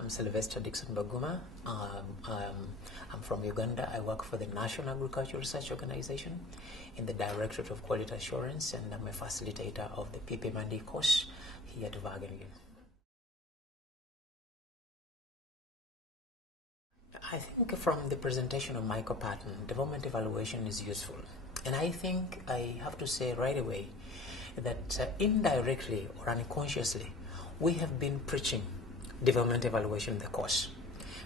I'm Sylvester Dickson Baguma. I'm from Uganda. I work for the National Agricultural Research Organization in the Directorate of Quality Assurance, and I'm a facilitator of the PPMD course here at Wageningen. I think from the presentation of Michael Patton, development evaluation is useful. And I think I have to say right away that indirectly or unconsciously, we have been preaching development evaluation in the course,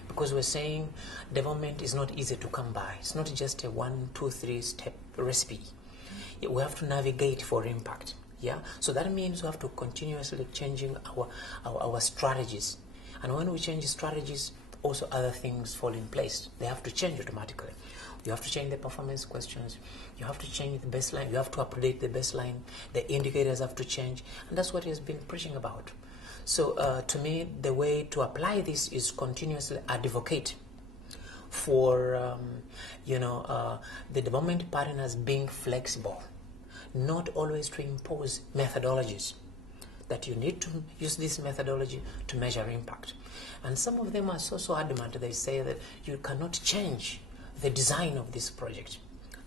because we're saying development is not easy to come by. It's not just a 1, 2, 3 step recipe. We have to navigate for impact. Yeah, so that means we have to continuously changing our strategies, and when we change strategies, also other things fall in place. They have to change automatically. You have to change the performance questions. You have to change the baseline. You have to update the baseline. The indicators have to change, and that's what he has been preaching about. So to me, the way to apply this is continuously advocate for, the development partners being flexible, not always to impose methodologies, that you need to use this methodology to measure impact. And some of them are so adamant, they say that you cannot change the design of this project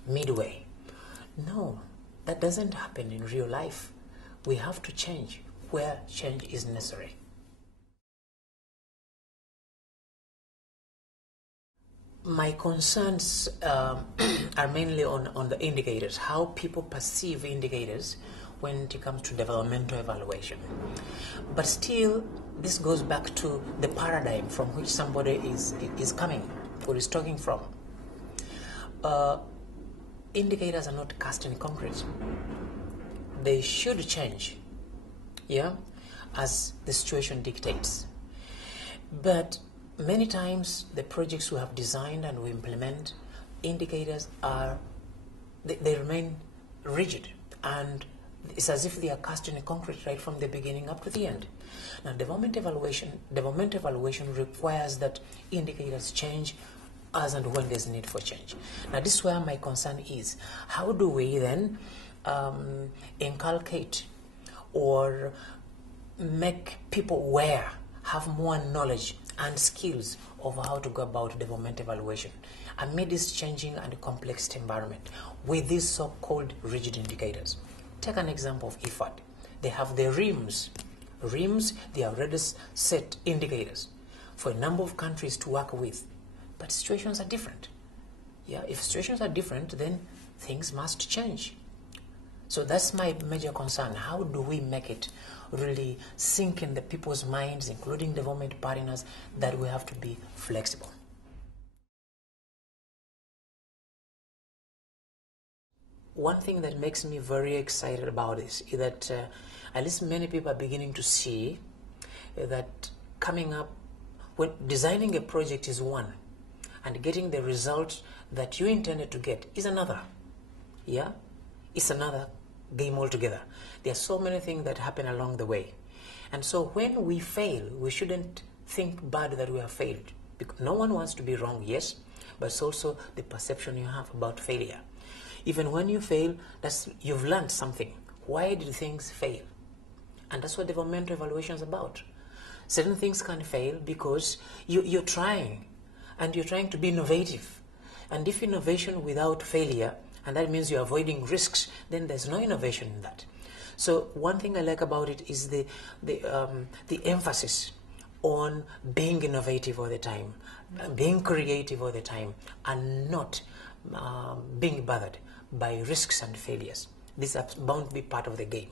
midway. No, that doesn't happen in real life. We have to change where change is necessary. My concerns are mainly on the indicators, how people perceive indicators when it comes to developmental evaluation. But still, this goes back to the paradigm from which somebody is coming or is talking from. Indicators are not cast in concrete. They should change, as the situation dictates. But many times the projects we have designed and we implement, indicators they remain rigid, and it's as if they are cast in concrete right from the beginning up to the end. Now, development evaluation requires that indicators change as and when there's need for change. Now, this is where my concern is. How do we then inculcate or make people aware, have more knowledge and skills of how to go about development evaluation amid this changing and complex environment with these so-called rigid indicators? Take an example of IFAD. They have the RIMS. RIMS, they are already set indicators for a number of countries to work with. But situations are different. Yeah, if situations are different, then things must change. So that's my major concern. How do we make it really sink in the people's minds, including development partners, that we have to be flexible? One thing that makes me very excited about this is that at least many people are beginning to see that coming up, when designing a project is one, and getting the result that you intended to get is another. Yeah? It's another game altogether. There are so many things that happen along the way. And so when we fail, we shouldn't think bad that we have failed. Because no one wants to be wrong, yes, but it's also the perception you have about failure. Even when you fail, you've learned something. Why did things fail? And that's what developmental evaluation is about. Certain things can fail because you're trying, and you're trying to be innovative. And if innovation without failure, and that means you're avoiding risks, then there's no innovation in that. So one thing I like about it is the emphasis on being innovative all the time, being creative all the time, and not being bothered by risks and failures. These are bound to be part of the game.